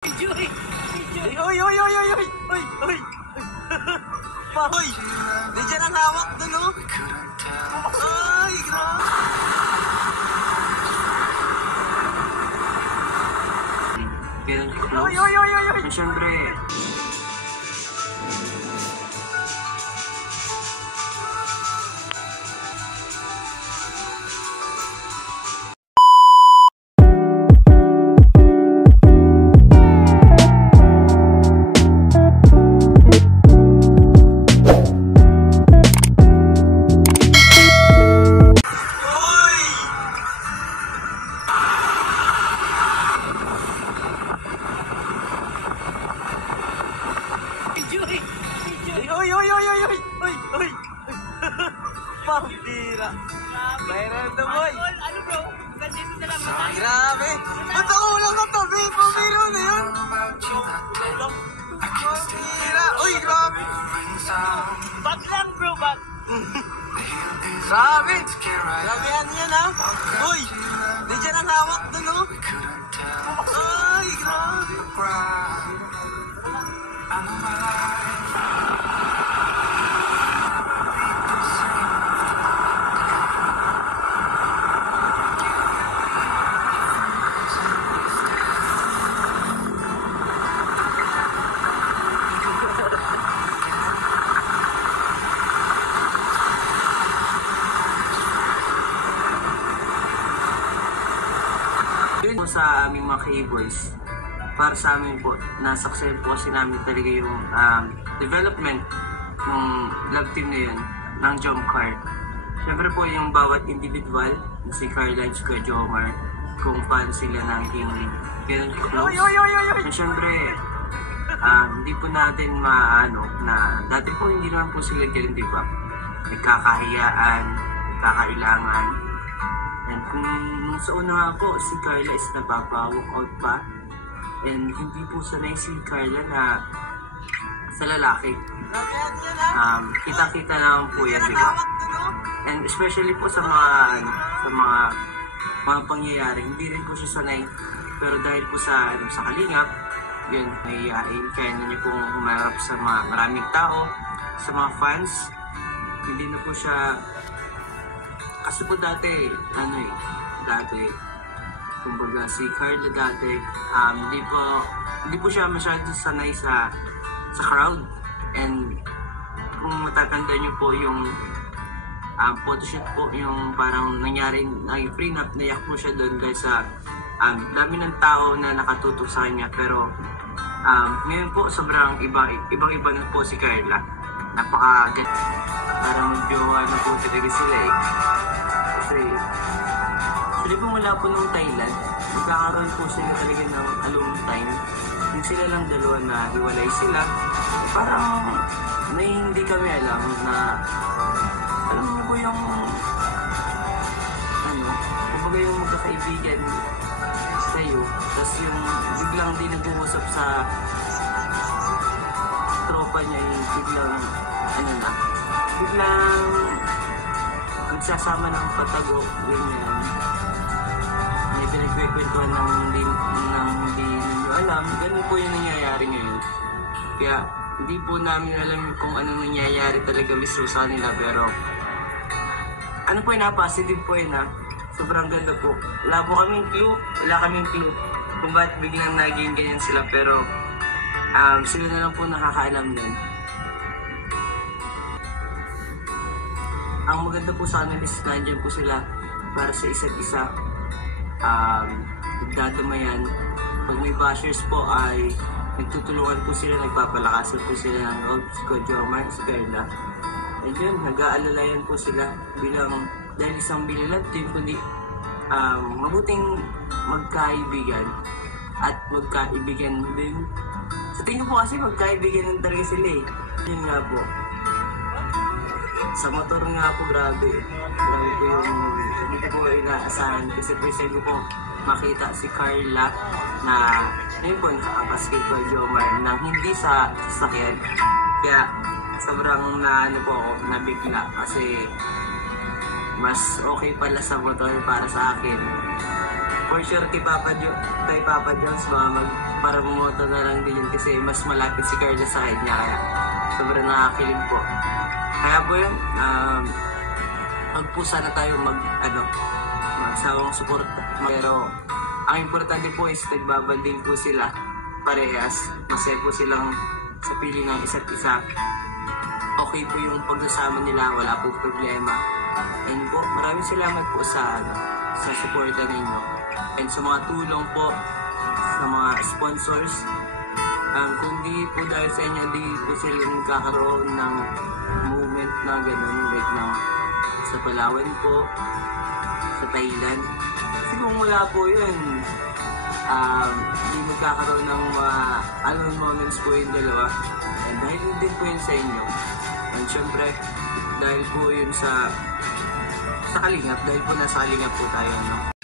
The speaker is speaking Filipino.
Uy! Uy! Uy! Uy! Uy! Uy! Uy! Uy! Uy! Nandiyan ang hawak doon, oh! Ay, grabe! Uy! Uy! Uy! Uy! Uy! Siyempre, Uy! Uy! Uy! Uy! Uy! Uy! Uy! Uy! Pambira! Viral to, boy! Ano bro? Ganito na lang. Grabe! Ba't ako ulang ka to? Pambira na yun! Pambira! Uy! Grabe! Bag lang bro, bag. Grabe! Grabe yan ha! Uy! Nandiyan ang hawak doon, oh! Ay! Grabe! yun po sa aming mga K-boys, para sa amin po, nasaksayan po kasi namin talaga yung development ng love team na yun, ng Jump Car. Siyempre po yung bawat individual, si Carla at Kuya Jomar, kung paano sila naging ganun close. And siyempre, hindi po natin maano na dati po hindi naman po sila ganun, di ba? Nagkakahiyaan, nagkakailangan. And kung sa una nga po, si Carla is nagpapa-walk out pa. And hindi po sanay si Carla na sa lalaki. Kita-kita naman po yan, di ba? And especially po sa mga, mga pangyayari, hindi rin po siya sanay. Pero dahil po sa kalingap, yun, nahihain. Kaya na niya po humarap sa maraming tao, sa mga fans. Hindi na po siya, kasi po dati, kumbaga si Carla dati, hindi po siya masyadong sanay sa crowd. And kung matatanda niyo po yung photoshoot po, yung parang nangyari, naging prenup, naiyak po siya doon dahil sa dami ng tao na nakatutok sa kanya. Pero ngayon po sobrang ibang-iba na po si Carla. Parang jowa na po talaga sila eh. Kasi actually po mula po nung Thailand, nagkakaroon po sila talaga ng alone time. Yung sila lang dalawa na hiwalay sila. Parang na hindi kami alam na, alam niyo po yung kumbaga yung magkakaibigan sa'yo, tapos yung biglang di nag-uusap sa tropa niya, yung biglang biglang nagsasama ng patago, ganyan. May pinagkwekwentuhan ng hindi ninyo alam. Ganun po yung nangyayari ngayon. Kaya hindi po namin alam kung ano nangyayari talaga mismo sa nila. Pero ano po yun, positive po yun, sobrang ganda po. Wala kaming clue kung bakit biglang naging ganyan sila. Pero sila na lang po nakakaalam din. Ang maganda po sa amin is nandiyan po sila para sa isa't isa. Nagdadamayan. Pag may bashers po ay nagtutulungan po sila, nagpapalakasan po sila ng loob, si Kuya Jomar, si Carla. And yun, nag-aalalayan po sila dahil isang bililab team, kundi mabuting magkaibigan at magkaibigan din. Sa tingin po kasi magkaibigan din talaga sila eh. Yun nga po. Sa motor nga po, grabe po yung hindi ko po inaasahan kasi present ko po makita si Carla na yun po nakakapas kay Kuya Jomar nang hindi sa sasakyan. Kaya sobrang po ako nabigla kasi mas okay pala sa motor para sa akin. For sure kay Papa Jones para bumoto na lang din yun kasi mas malapit si Carla sa kanya kaya sobrang nakakilig po. Kaya po yun, huwag po sana tayo magsawang suporta. Pero ang importante po is nagbabanding po sila parehas. Masaya po silang sa piling ng isa't isa. Okay po yung pagsasama nila, wala po problema. And po, maraming salamat po sa suporta ninyo. And sa mga tulong po, sa mga sponsors. Kung di po dahil sa inyo, di po sila nagkakaroon ng movement na gano'n, like na sa Palawan po, sa Thailand. Kasi kung wala po yun, di magkakaroon ng mga alone moments po yung dalawa. And dahil din po yun sa inyo. And syempre, dahil po yun sa Kalingap, dahil po nasa Kalingap po tayo, no?